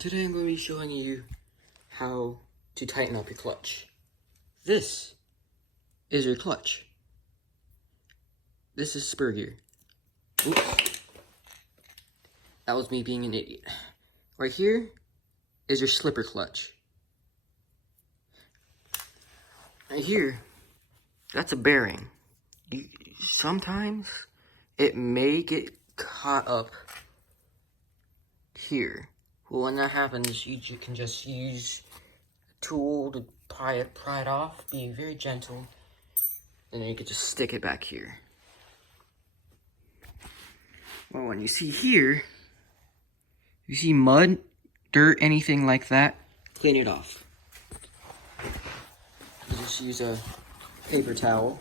Today I'm going to be showing you how to tighten up your clutch. This is your clutch. This is spur gear. Oops. That was me being an idiot. Right here is your slipper clutch. Right here, that's a bearing. Sometimes it may get caught up here. Well, when that happens, you can just use a tool to pry it off. Be very gentle, and then you can just stick it back here. Well, when you see here, you see mud, dirt, anything like that, clean it off. You just use a paper towel,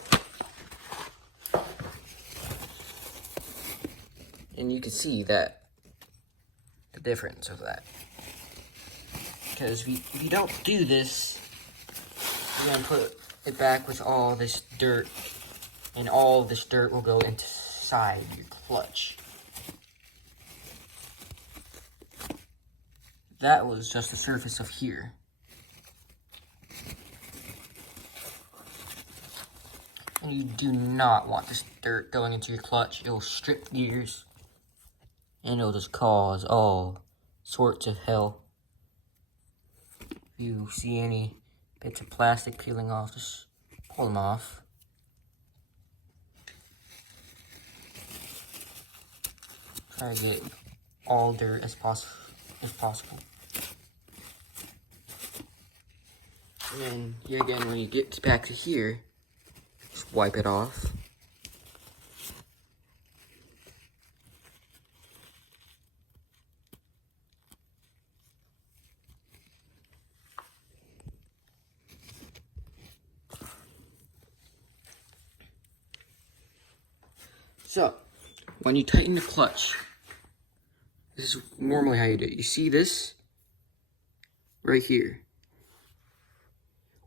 and you can see that the difference of that. Because if you don't do this, you're gonna put it back with all this dirt, and all of this dirt will go inside your clutch. That was just the surface of here. And you do not want this dirt going into your clutch. It will strip gears, and it'll just cause all sorts of hell. If you see any bits of plastic peeling off, just pull them off. Try to get all dirt as possible. And then, here again, when you get back to here, just wipe it off. So, when you tighten the clutch, this is normally how you do it. You see this? Right here.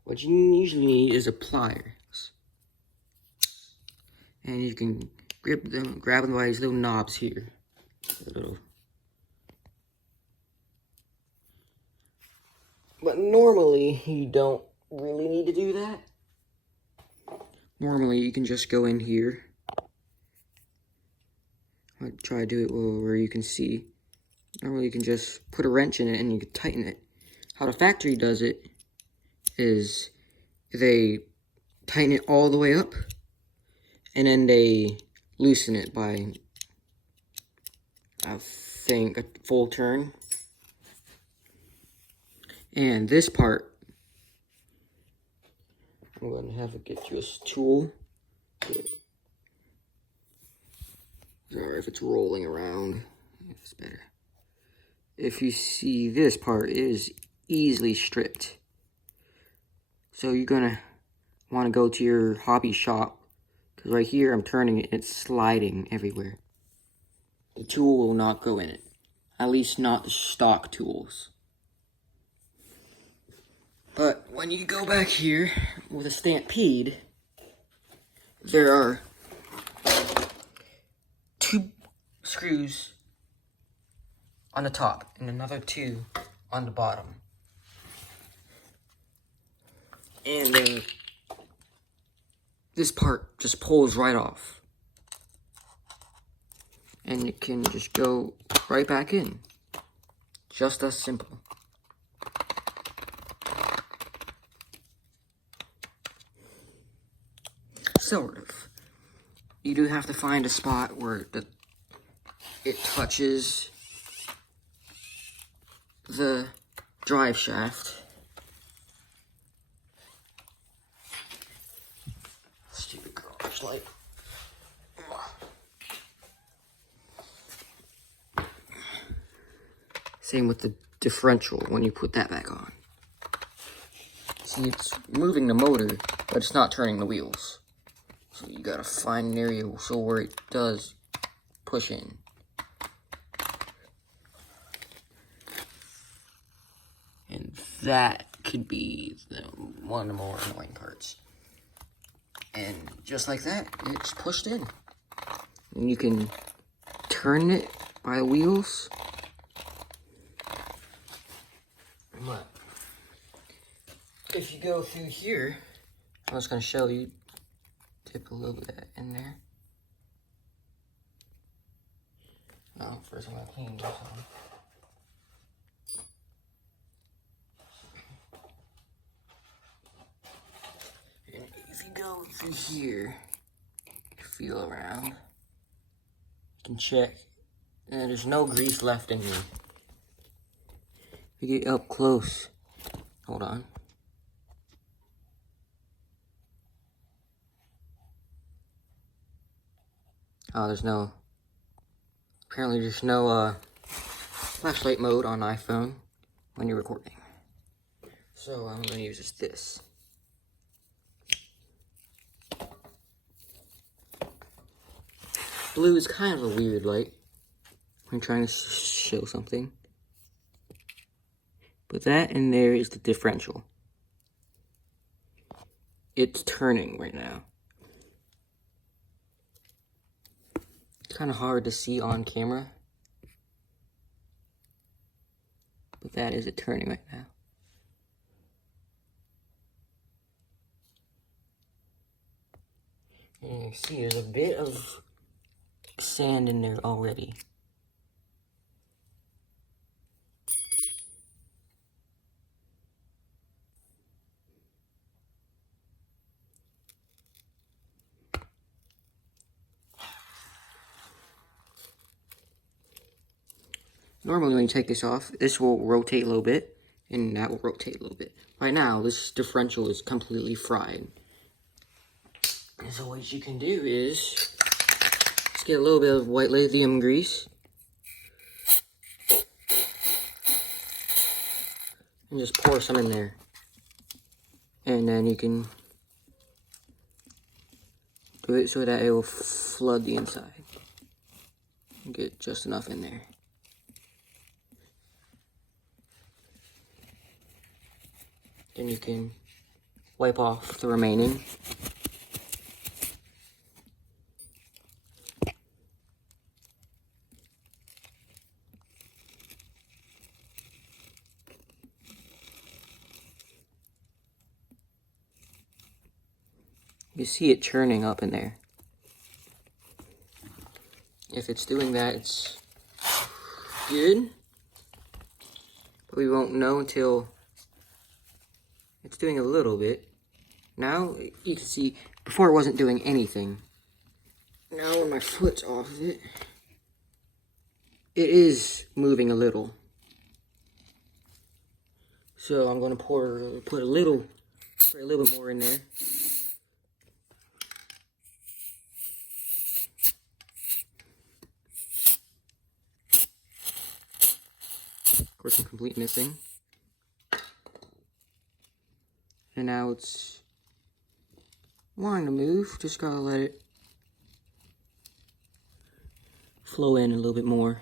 What you usually need is a pliers. And you can grab them by these little knobs here. But normally, you don't really need to do that. Normally, you can just go in here. I'll try to do it where you can see. Normally, you can just put a wrench in it and you can tighten it. How the factory does it is they tighten it all the way up, and then they loosen it by, I think, a full turn. And this part, I'm going to have to get you a tool. Sorry if it's rolling around. It's better. If you see, this part is easily stripped. So you're gonna want to go to your hobby shop, because right here I'm turning it, it's sliding everywhere. The tool will not go in it. At least not the stock tools. But when you go back here with a Stampede, there are 2 screws on the top and another 2 on the bottom. And then this part just pulls right off. And it can just go right back in. Just as simple. Sort of. You do have to find a spot where it touches the drive shaft. Stupid garage light. Same with the differential when you put that back on. See, it's moving the motor, but it's not turning the wheels. So you gotta find an area so where it does push in. And that could be one of the more annoying parts. And just like that, it's pushed in. And you can turn it by the wheels. if you go through here, I'm just going to show you, dip a little bit of that in there. Now, first I'm going to clean this off. And if you go through here, feel around, you can check, and there's no grease left in here. If you get up close, hold on. Oh, apparently there's no flashlight mode on iPhone when you're recording. So I'm gonna use this. Blue is kind of a weird light when trying to show something. But that in there is the differential. It's turning right now. It's kind of hard to see on camera. But that is it turning right now. And you can see there's a bit of sand in there already. Normally when you take this off, this will rotate a little bit, and that will rotate a little bit. Right now, this differential is completely fried. And so what you can do is, just get a little bit of white lithium grease, and just pour some in there. And then you can do it so that it will flood the inside. And get just enough in there. Then you can wipe off the remaining. You see it churning up in there. If it's doing that, it's good. But we won't know until it's doing a little bit. Now, you can see, before it wasn't doing anything. Now when my foot's off of it, it is moving a little. So I'm going to put a little bit more in there. Of course, I'm completely missing. And now it's wanting to move. Just gotta let it flow in a little bit more.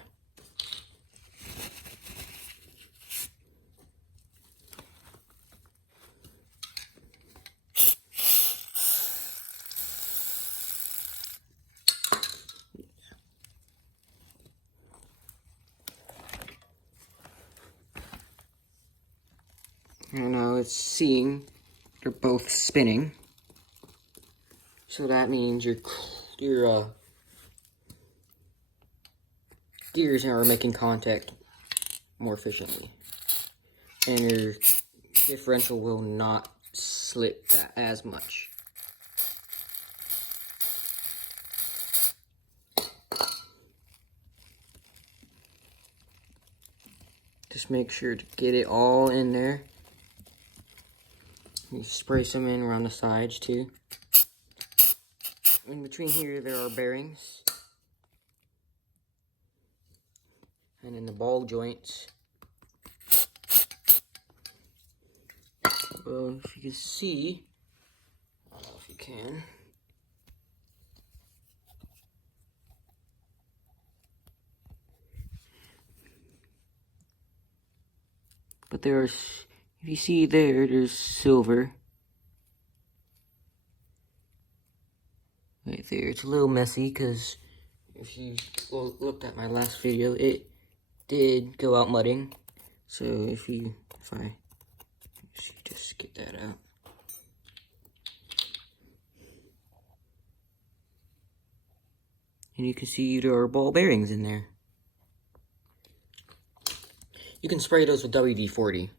And now it's seeing they're both spinning. So that means your gears are making contact more efficiently. And your differential will not slip that as much. Just make sure to get it all in there. You spray some in around the sides too. In between here there are bearings. And in the ball joints. Well, if you can see, I don't know if you can. But there's, if you see there's silver. Right there. It's a little messy because if you looked at my last video, it did go out mudding. So if I So you just get that out. And you can see there are ball bearings in there. You can spray those with WD-40.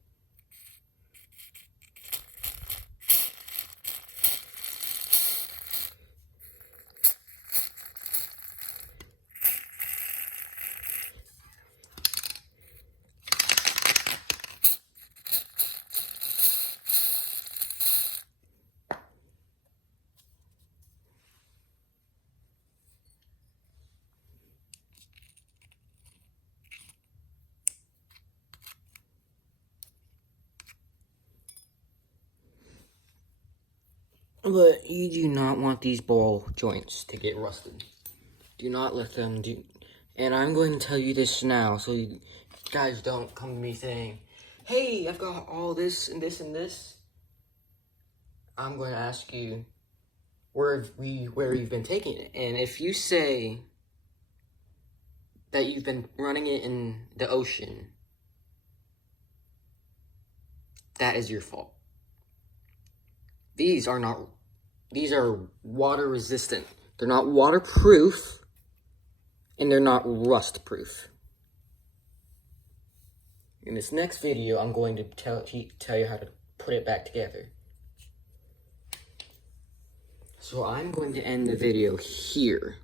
But you do not want these ball joints to get rusted. Do not let them do. And I'm going to tell you this now, so you guys don't come to me saying, hey, I've got all this and this and this. I'm going to ask you where you've been taking it. And if you say that you've been running it in the ocean, that is your fault. These are water resistant. They're not waterproof, and they're not rust proof. In this next video, I'm going to tell you how to put it back together. So I'm going to end the video here.